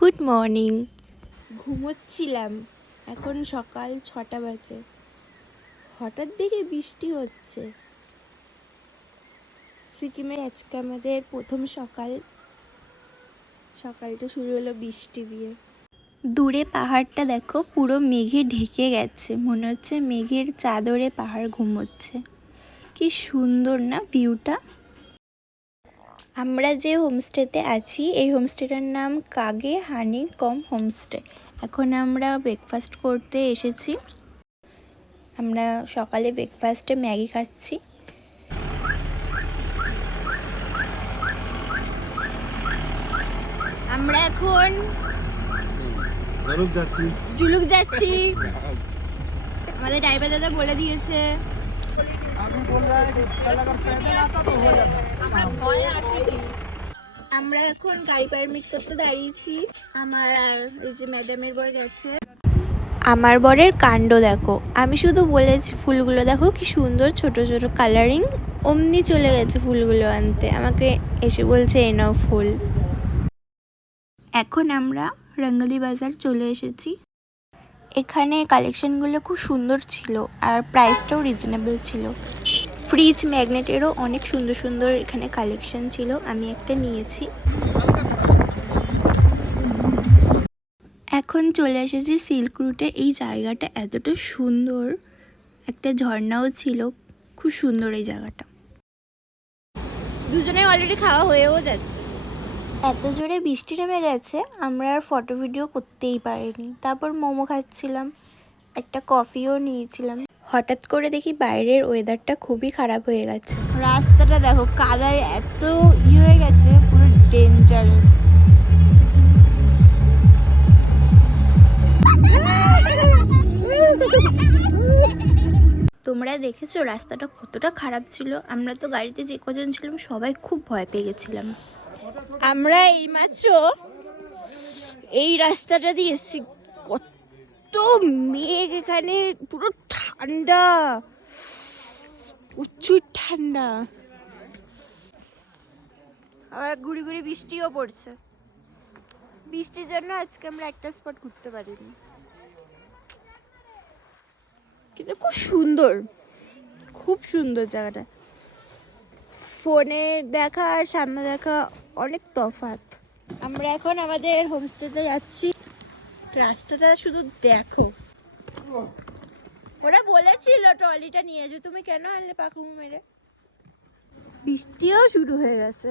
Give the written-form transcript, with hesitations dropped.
Good morning. ঘুমোচ্ছিলাম, এখন সকাল 6টা বাজে। হঠাৎ দেখে বৃষ্টি হচ্ছে। সিকিমে আজকে আমাদের প্রথম সকালটা শুরু হলো বৃষ্টি দিয়ে। দূরে পাহাড়টা দেখো, পুরো মেঘে ঢেকে গেছে, মনে হচ্ছে মেঘের চাদরে পাহাড় ঘুমোচ্ছে। কি সুন্দর না ভিউটা। আমরা যে হোমস্টেতে আছি এই হোমস্টেটার নাম কাগে হানি কম হোমস্টে। এখন আমরা ব্রেকফাস্ট করতে এসেছি। আমরা সকালে ব্রেকফাস্টে ম্যাগি খাচ্ছি। আমরা এখন জুলুক যাচ্ছি। আমাদের ড্রাইভার দাদা বলে দিয়েছে আমরা এখন গাড়ি পারমিট করতে দাঁড়িয়েছি। আমার আর এই যে ম্যাডামের বর গেছে। আমার বরের কাণ্ড দেখো, আমি শুধু বলেছি ফুলগুলো দেখো কি সুন্দর ছোট ছোট কালারিং, অমনি চলে গেছে ফুলগুলো আনতে, আমাকে এসে বলছে এই নাও ফুল। এখন আমরা রঙ্গলি বাজার চলে এসেছি। এখানে কালেকশনগুলো খুব সুন্দর ছিল আর প্রাইসটাও রিজনেবল ছিল। ফ্রিজ ম্যাগনেটেরও অনেক সুন্দর সুন্দর এখানে কালেকশন ছিল, আমি একটা নিয়েছি। এখন চলে এসেছি সিল্ক রুটে। এই জায়গাটা এতটা সুন্দর, একটা ঝর্ণাও ছিল, খুব সুন্দর এই জায়গাটা। দুজনে অলরেডি খাওয়া হয়েও যাচ্ছে। এত জোরে বৃষ্টি নেমে গেছে আমরা আর ফটো ভিডিও করতেই পারিনি। তারপর মোমো খাচ্ছিলাম, একটা কফিও নিয়েছিলাম। হঠাৎ করে দেখি বাইরের ওয়েদারটা খুবই খারাপ হয়ে গেছে। রাস্তাটা দেখো কাদায় এত হয়ে গেছে, পুরো ডেঞ্জারাস। তোমরা দেখেছো রাস্তাটা কতটা খারাপ ছিল? আমরা তো গাড়িতে যে কজন ছিলাম সবাই খুব ভয় পেয়ে গেছিলাম। আমরা এইমাত্র এই রাস্তাটা দিয়ে এসেছি, কত মেঘ এখানে, পুরো ঠান্ডা, প্রচুর ঠান্ডা। আবার ঘুরি ঘুরি বৃষ্টিও পড়ছে। বৃষ্টির জন্য আজকে আমরা একটা স্পট ঘুরতে পারিনি, কিন্তু খুব সুন্দর, খুব সুন্দর জায়গাটা। ফোনে দেখা আর সামনে দেখা অনেক তফাৎ। আমরা এখন আমাদের হোমস্টেতে যাচ্ছি। রাস্তাটা শুধু দেখো। ওরা বলেছিল ট্রলিটা নিয়ে যাও, তুমি কেন আনলে পাখুম মেরে? বৃষ্টিও শুরু হয়ে গেছে।